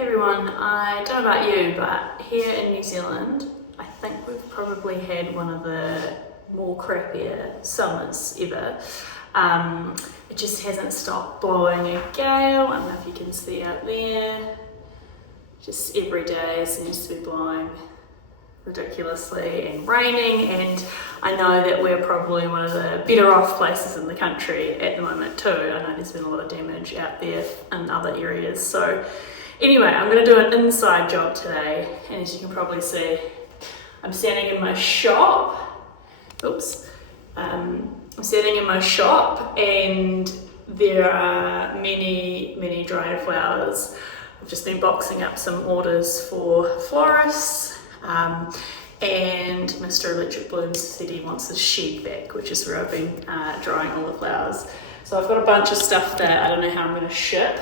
Everyone, I don't know about you, but here in New Zealand, I think we've probably had one of the more crappier summers ever. It just hasn't stopped blowing a gale. I don't know if you can see out there. Just every day seems to be blowing ridiculously and raining, and I know that we're probably one of the better off places in the country at the moment too. I know there's been a lot of damage out there in other areas. So anyway, I'm going to do an inside job today, and as you can probably see, I'm standing in my shop. I'm standing in my shop, and there are many dried flowers. I've just been boxing up some orders for florists, and Mr. Electric Blooms said he wants his shed back, which is where I've been drying all the flowers. So I've got a bunch of stuff that I don't know how I'm going to ship.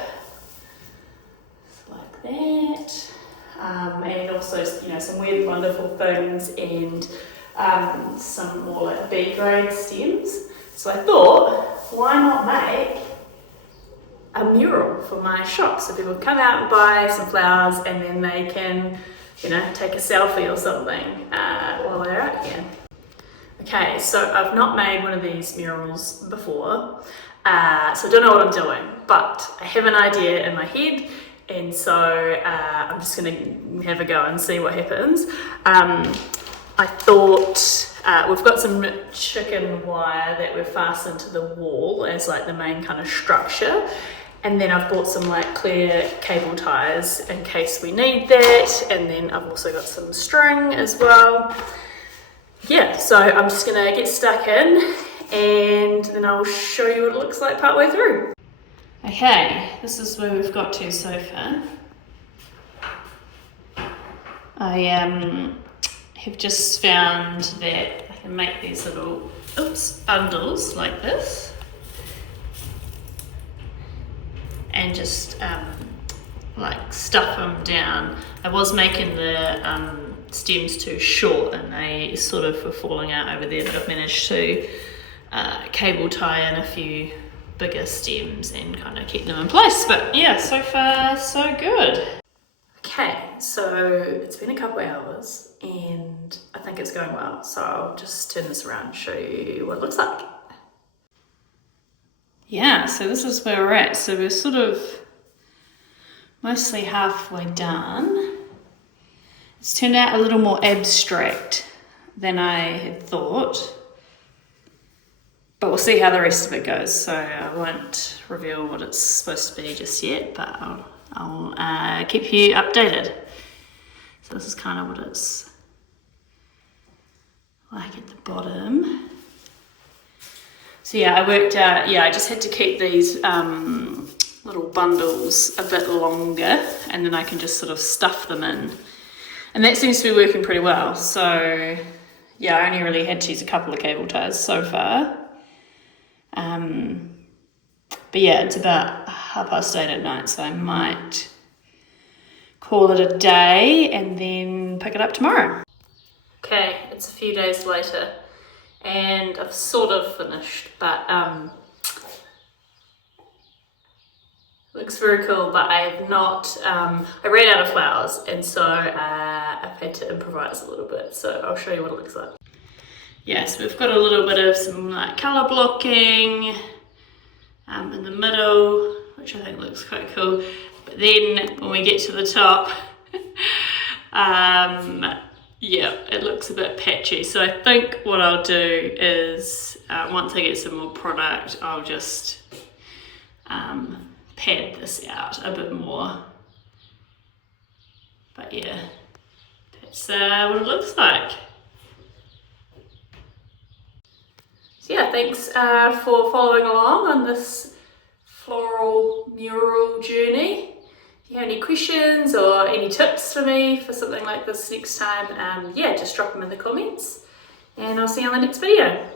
Like that, and also some weird wonderful things, and some more like B grade stems. So I thought, why not make a mural for my shop so people come out and buy some flowers, and then they can take a selfie or something while they're out here. Okay, so I've not made one of these murals before, so I don't know what I'm doing, but I have an idea in my head. And so I'm just going to have a go and see what happens. I thought we've got some chicken wire that we've fastened to the wall as like the main kind of structure. And then I've bought some like clear cable ties in case we need that. And then I've also got some string as well. Yeah, so I'm just going to get stuck in, and then I'll show you what it looks like partway through. Okay, this is where we've got to so far. I have just found that I can make these little bundles like this, and just like stuff them down. I was making the stems too short, and they sort of were falling out over there, but I've managed to cable tie in a few bigger stems and kind of keep them in place. But yeah, so far so good. Okay, so it's been a couple hours and I think it's going well, so I'll just turn this around and show you what it looks like. Yeah, so this is where we're at. So we're sort of mostly halfway done. It's turned out a little more abstract than I had thought, but we'll see how the rest of it goes, so I won't reveal what it's supposed to be just yet, but I'll keep you updated. So this is kind of what it's like at the bottom. So yeah, I worked out, I just had to keep these little bundles a bit longer, and then I can just sort of stuff them in. And that seems to be working pretty well. So yeah, I only really had to use a couple of cable ties so far. But yeah, it's about 8:30 at night, so I might call it a day and then pick it up tomorrow. Okay, it's a few days later and I've sort of finished, but looks very cool, but I have not, I ran out of flowers, and so I've had to improvise a little bit, so I'll show you what it looks like. Yes, we've got a little bit of some like colour blocking in the middle, which I think looks quite cool. But then when we get to the top, yeah, it looks a bit patchy. So I think what I'll do is, once I get some more product, I'll just pad this out a bit more. But yeah, that's what it looks like. So yeah, thanks for following along on this floral mural journey. If you have any questions or any tips for me for something like this next time, yeah, just drop them in the comments, and I'll see you on the next video.